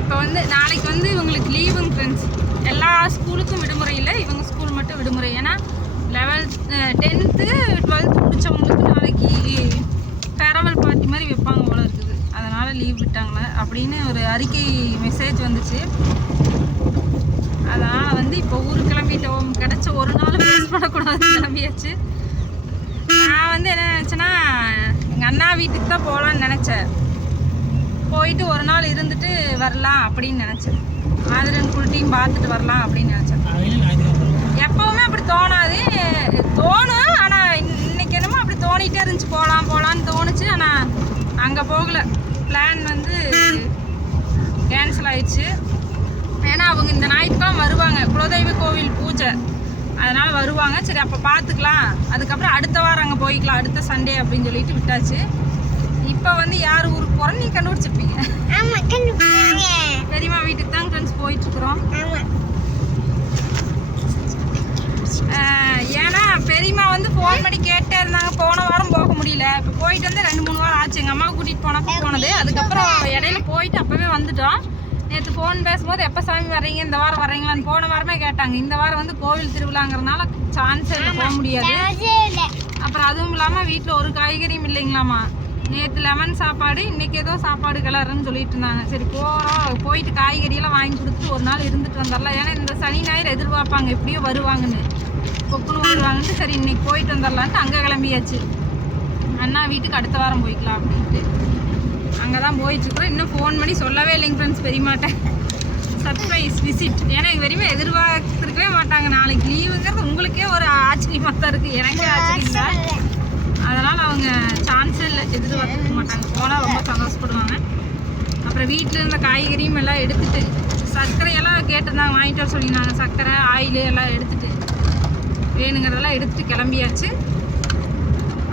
இப்போ வந்து நாளைக்கு வந்து இவங்களுக்கு லீவுங்க ஃப்ரெண்ட்ஸ். எல்லா ஸ்கூலுக்கும் விடுமுறை இல்லை, இவங்க ஸ்கூல் மட்டும் விடுமுறை. ஏன்னா 10th 12th முடித்தவங்களுக்கு நாளைக்கு ஃபேர்வெல் பார்ட்டி மாதிரி வைப்பாங்க போல இருக்குது. அதனால் லீவ் விட்டாங்களே அப்படின்னு ஒரு அறிக்கை மெசேஜ் வந்துச்சு. அதனால் வந்து இப்போ ஊருக்கு கிளம்பிட்டோம். கிடச்ச ஒரு நாள் மிஸ் பண்ணக்கூடாதுன்னு கிளம்பியாச்சு. நான் வந்து என்ன நினச்சேன்னா எங்கள் அண்ணா வீட்டுக்கு தான் போகலான்னு நினச்சேன். போயிட்டு ஒரு நாள் இருந்துட்டு வரலாம் அப்படின்னு நினச்சேன். ஆதிரன் குள்ட்டியும் பார்த்துட்டு வரலாம் அப்படின்னு நினச்சேன். எப்போவுமே அப்படி தோணாது, தோணும். ஆனால் இன்னைக்கு என்னமோ அப்படி தோணிகிட்டே இருந்துச்சு, போகலான்னு தோணுச்சு. ஆனால் அங்கே போகலை. பிளான் வந்து கேன்சல் ஆயிடுச்சு. ஏன்னா அவங்க இந்த ஞாயிற்றுக்கிழமை வருவாங்க, குலதெய்வ கோவில் பூஜை, அதனால் வருவாங்க. சரி அப்போ பார்த்துக்கலாம், அதுக்கப்புறம் அடுத்த வாரம் அங்கே போய்க்கலாம், அடுத்த சண்டே அப்படின்னு சொல்லிட்டு விட்டாச்சு. இப்போ வந்து யார் ஊருக்கு போகிறோன்னு நீ கண்டுபிடிச்சிருப்பீங்க. பெரியம்மா வீட்டுக்கு தான் ஃப்ரெண்ட்ஸ் போயிட்டுருக்குறோம். ஏன்னா பெரியம்மா வந்து ஃபோன் பண்ணி கேட்டே இருந்தாங்க. போன வாரம் போக முடியல, இப்போ போயிட்டு வந்து 2-3 வாரம் ஆச்சு. எங்கள் அம்மாவை கூட்டிகிட்டு போனப்போ போனது. அதுக்கப்புறம் இடையில போயிட்டு அப்போவே வந்துட்டோம். நேற்று ஃபோன் பேசும்போது எப்போ சாமி வர்றீங்க, இந்த வாரம் வர்றீங்களான்னு போன வாரமே கேட்டாங்க. இந்த வாரம் வந்து கோவில் திருவிழாங்கிறதுனால சான்ஸ் போக முடியாது. அப்புறம் அதுவும் இல்லாமல் வீட்டில் ஒரு காய்கறியும் இல்லைங்களாமா. நேற்று லெமன் சாப்பாடு, இன்றைக்கி ஏதோ சாப்பாடு கிளறுன்னு சொல்லிட்டு இருந்தாங்க. சரி போயிட்டு காய்கறியெல்லாம் வாங்கி கொடுத்துட்டு ஒரு நாள் இருந்துட்டு வந்துடலாம். ஏன்னா இந்த சனி ஞாயிறு எதிர்பார்ப்பாங்க எப்படியோ வருவாங்கன்னு, பொக்குன்னு வருவாங்கன்ட்டு. சரி இன்னைக்கு போயிட்டு வந்துடலான்ட்டு அங்கே கிளம்பியாச்சு. அண்ணா வீட்டுக்கு அடுத்த வாரம் போய்க்கலாம் அப்படின்ட்டு அங்கே தான் போயிட்டுருக்குறோம். இன்னும் ஃபோன் பண்ணி சொல்லவே இல்லைங்க ஃப்ரெண்ட்ஸ் பெரியமாட்டேன். Surprise visit. ஏன்னா இது வரையுமே எதிர்பார்த்துருக்கவே மாட்டாங்க. நாளைக்கு லீவுங்கிறது உங்களுக்கே ஒரு ஆச்சரியமாக தான் இருக்குது, எனக்கே ஆச்சரியம் இல்லை. அதனால் அவங்க சான்ஸே இல்லை, எதிர்பார்த்துக்க மாட்டாங்க. போனால் ரொம்ப சந்தோஷப்படுவாங்க. அப்புறம் வீட்டில் இருந்த காய்கறியும் எல்லாம் எடுத்துகிட்டு, சர்க்கரையெல்லாம் கேட்டிருந்தாங்க, வாங்கிட்டு வர சொல்லியிருந்தாங்க. சர்க்கரை ஆயில் எல்லாம் எடுத்துகிட்டு, வேணுங்கிறதெல்லாம் எடுத்துகிட்டு கிளம்பியாச்சு.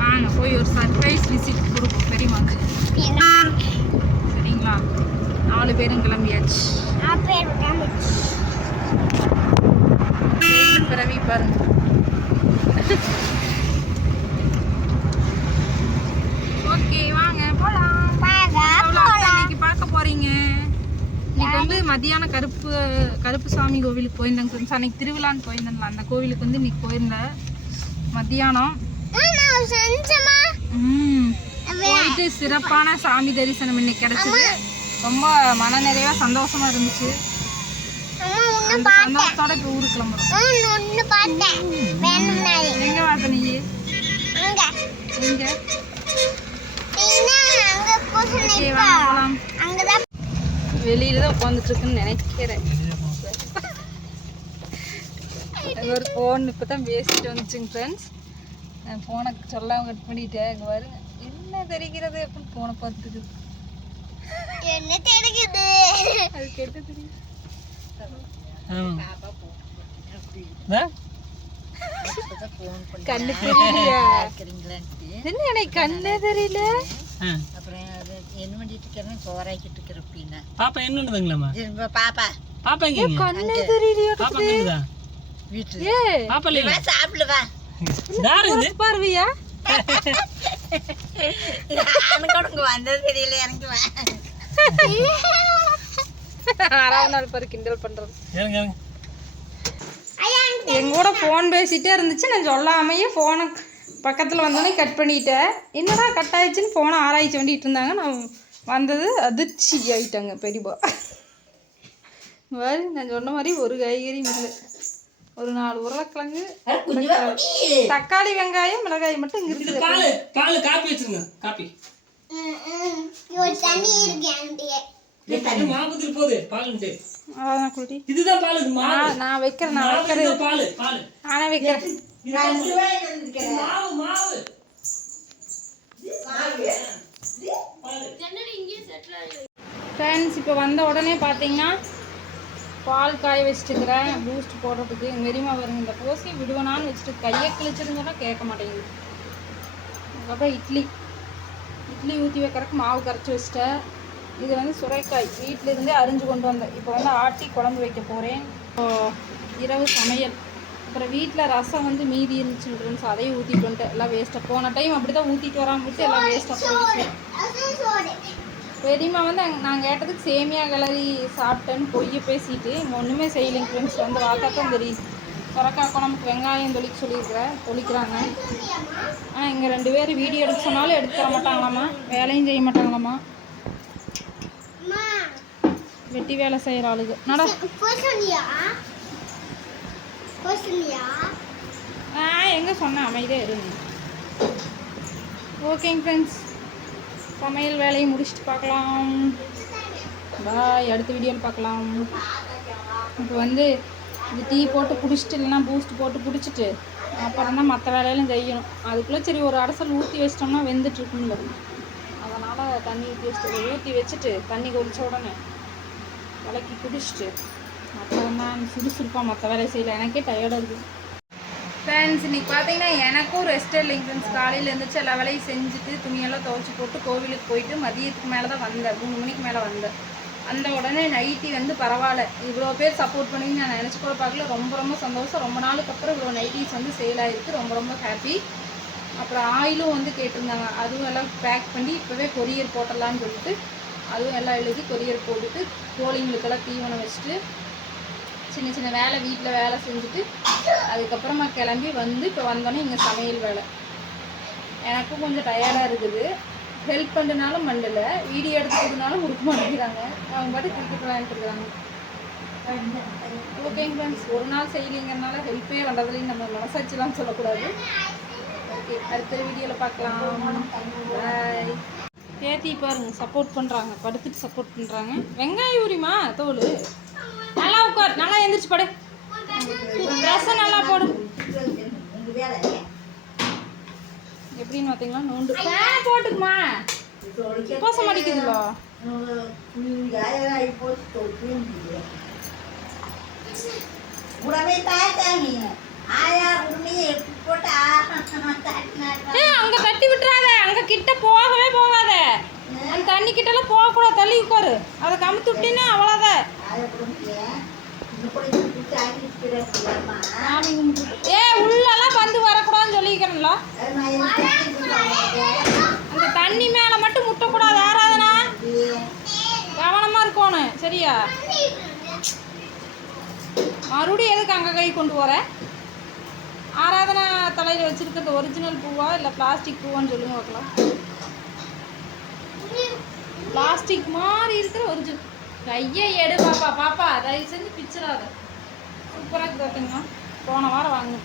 வாங்க போய் ஒரு சர்ப்ரைஸ் விசிட் கொடுப்போம் பெரியமாங்க. சரிங்களா? 4 பேரும் கிளம்பியாச்சு. பிறவி பாருங்க. ஓகே வாங்க போகலாம். இன்னைக்கு பார்க்க போகிறீங்க. இன்னைக்கு வந்து மதியானம் கருப்பு சாமி கோவிலுக்கு போயிருந்தேங்க ஃப்ரெண்ட்ஸ். அன்னைக்கு திருவிழான்னு போயிருந்தேன்ல, அந்த கோவிலுக்கு வந்து இன்னைக்கு போயிருந்தேன் மத்தியானம். போயிட்டு சிறப்பான சாமி தரிசனம் இன்னைக்கு கிடைச்சது. ரொம்ப மன நிறைவாக சந்தோஷமா இருந்துச்சு. அந்த சந்தோஷத்தோட இப்போ ஊருக்கு கிளம்புறோம். எங்க பார்த்த நீ? எங்க? வெளியில தான் உட்காந்துட்டு இருக்குன்னு நினைக்கிறேன். ஒரு ஃபோன் இப்போ தான் பேசிட்டு வந்துச்சுங்க ஃப்ரெண்ட்ஸ். நான் ஃபோனை சொல்லாமல் கட் பண்ணிட்டேன். இங்கே வருங்க, என்ன தெரிகிறது அப்படின்னு ஃபோனை பார்த்துட்டு என்ன தெரியுது, அது கெட்டு தெரியும். கண்ணு தெரியலையா? என்ன எனக்கு கண்ணே தெரியல. அப்புறம் என்ன பண்ணிட்டு இருக்கேன், சோறாக்கிட்டு இருக்கிறப்பீங்க. பாப்பா என்னதுங்களாமா? பாப்பா கண்ணே தெரியலையா? வீட்டுல பாப்பா இல்ல, சாப்பிடுவா பார்வையா? எனக்கு வந்தது தெரியல. எனக்கு 6வது நாள் பாரு கிண்டல் பண்றது. எங்க கூட ஃபோன் பேசிட்டே இருந்துச்சு. நான் சொல்லாமையே ஃபோனை பக்கத்தில் வந்தோடனே கட் பண்ணிட்டேன். என்னடா கட் ஆயிடுச்சுன்னு ஃபோனை ஆராய்ச்சி பண்ணிட்டு இருந்தாங்க. நான் வந்தது அதிர்ச்சி ஆகிட்டாங்க பெரியப்பா. மாதிரி நான் சொன்ன மாதிரி ஒரு காய்கறியும் இல்லை. ஒரு 4 உருளைக்கிழங்கு, தக்காளி, வெங்காயம், மிளகாய் மட்டும் இங்க இருக்குது. காப்பி வச்சிருங்க. காப்பி நான் வைக்கிறேன். நானே வைக்கிறேன். ஃப்ரெண்ட்ஸ் இப்போ வந்த உடனே பார்த்தீங்கன்னா பால் காய வச்சுட்டுக்கிறேன் பூஸ்ட் போடுறதுக்கு. மெரிமா வருங்க, இந்த போசி விடுவேனான்னு வச்சுட்டு கையை கிழிச்சிருன்னு சொன்னால் கேட்க மாட்டேங்குது. அதுக்கப்புறம் இட்லி ஊற்றி வைக்கிறதுக்கு மாவு கரைச்சி வச்சிட்டேன். இது வந்து சுரைக்காய் வீட்டிலேருந்தே அரிஞ்சு கொண்டு வந்தேன். இப்போ வந்து ஆட்டி குழம்பு வைக்க போகிறேன். இரவு சமையல். அப்புறம் வீட்டில் ரசம் வந்து மீதி இருந்துச்சு ஃப்ரெண்ட்ஸ், அதையும் ஊற்றிட்டு வந்துட்டேன். எல்லாம் வேஸ்ட்டாக போன டைம் அப்படி தான் ஊற்றிட்டு வராமல் விட்டு எல்லாம் வேஸ்ட்டாக போயிடுச்சு. பெரியம்மா வந்து நான் கேட்டதுக்கு சேமியா கிளறி சாப்பிட்டேன்னு பொய்ய பேசிட்டு இங்கே ஒன்றுமே செய்யலைங்க ஃப்ரெண்ட்ஸ். வந்து பார்த்தா தான் தெரியுது. சுரக்கா குழம்புக்கு வெங்காயம் தொளிக்கிறாங்க. ஆனால் இங்கே 2 பேர் வீடியோ எடுக்க சொன்னாலும் எடுத்து தர மாட்டாங்களாம்மா, வேலையும் செய்ய மாட்டாங்களாம்மா. வெட்டி வேலை செய்கிற ஆளுக்கு நட. எங்கே சொன்னேன் அமைதியாக இருங்க. ஓகேங்க ஃப்ரெண்ட்ஸ், சமையல் வேலையை முடிச்சுட்டு பார்க்கலாம். பாய், அடுத்த வீடியோவில் பார்க்கலாம். இப்போ வந்து இந்த டீ போட்டு குடிச்சிட்டு இல்லைன்னா பூஸ்ட் போட்டு குடிச்சிட்டு அப்புறம் தான் மற்ற வேலையெல்லாம் செய்யணும். அதுக்குள்ளே சரி ஒரு அடசல் ஊற்றி வச்சிட்டோம்னா வெந்துட்டுருக்கும்ல, அதனால் தண்ணி ஊற்றி வச்சுட்டு தண்ணி கொதிச்ச உடனே விளக்கி குடிச்சிட்டு அப்புறம் தான் சுறுசுறுப்பாக மற்ற வேலையை செய்யலை. எனக்கே டயர்டாக இருக்குது ஃப்ரெண்ட்ஸ். இன்றைக்கி பார்த்தீங்கன்னா எனக்கும் ரெஸ்ட் இல்லைங்க ஃப்ரெண்ட்ஸ். காலையில் எழுந்திரிச்சு எல்லா வேலையும் செஞ்சுட்டு துணியெல்லாம் துவைச்சி போட்டு கோவிலுக்கு போயிட்டு மதியத்துக்கு மேலே தான் வந்தேன். 3 மணிக்கு மேலே வந்தேன். அந்த உடனே நைட்டி வந்து பரவாயில்ல, இவ்வளோ பேர் சப்போர்ட் பண்ணி நான் நினச்சி கூட பார்க்கல. ரொம்ப ரொம்ப சந்தோஷம். ரொம்ப நாளுக்கு அப்புறம் இவ்வளோ நைட்டிஸ் வந்து சேல் ஆகிருக்கு. ரொம்ப ரொம்ப ஹாப்பி. அப்புறம் ஆயிலும் வந்து கேட்டிருந்தாங்க, அதுவும் எல்லாம் பேக் பண்ணி இப்போவே கொரியர் போட்டலான்னு சொல்லிட்டு அதுவும் எல்லாம் எழுதி கொரியர் போட்டுட்டு கோழிங்களுக்கெல்லாம் தீவனம் வச்சுட்டு சின்ன சின்ன வேலை வீட்டில் வேலை செஞ்சுட்டு அதுக்கப்புறமா கிளம்பி வந்து இப்போ வந்தோன்னே இங்கே சமையல் வேலை. எனக்கும் கொஞ்சம் டயர்டாக இருக்குது. ஹெல்ப் பண்ணுறதுனாலும் மண்டல, வீடியோ எடுத்துக்கிறதுனாலும் கொடுக்க மாட்டேங்கிறாங்க. அவங்க பாட்டு கிரிக்கெட் விளையாண்டுருக்குறாங்க. ஓகேங்க ஃப்ரெண்ட்ஸ், ஒரு நாள் செய்யலிங்கிறதுனால ஹெல்ப்பே பண்ணுறதுலையும் நம்ம மனசாட்சிலாம் சொல்லக்கூடாது. ஓகே, அடுத்த வீடியோவில் பார்க்கலாம். பாய். பேத்தி பாருங்க சப்போர்ட் பண்ணுறாங்க, படுத்துட்டு சப்போர்ட் பண்ணுறாங்க. வெங்காயம் உரிமா தோல் நல்லா உட்கார், நல்லா எழுந்திரிச்சு படு, ட்ரெஸ்ஸை நல்லா போடு. எப்படின்னு பார்த்தீங்களா, நோண்டு ஃபேன் போட்டுக்குமா, போசம் அடிக்குதுல்ல. அங்க தட்டி விட்டுறாத, அங்க கிட்ட போகவே போகாத. அந்த தண்ணி கிட்டலாம் போகக்கூடாது, தள்ளி உட்காரு. அதை கமுத்து விட்டீங்கன்னா அவ்வளோதான். உள்ளெல்லாம் வந்து வரக்கூடாதுன்னு சொல்லிக்கிறேன்ல. அந்த தண்ணி மேலே மட்டும் முட்டக்கூடாது. ஆராதனா கவனமா இருக்கணும், சரியா? மறுபடியும் எதுக்கு அங்கே கை கொண்டு போற? ஆராதனா தலையில் வச்சிருக்கிறது ஒரிஜினல் பூவா இல்லை பிளாஸ்டிக் பூவான்னு சொல்லுங்க பார்க்கலாம். பிளாஸ்டிக் மாதிரி இருக்கிற ஒரிஜினல். கையை எடு பாப்பா, பாப்பா தயவு செஞ்சு பிச்சிடாத. சூப்பராக இருக்குது பார்த்தீங்கன்னா, போன வாரம் வாங்க.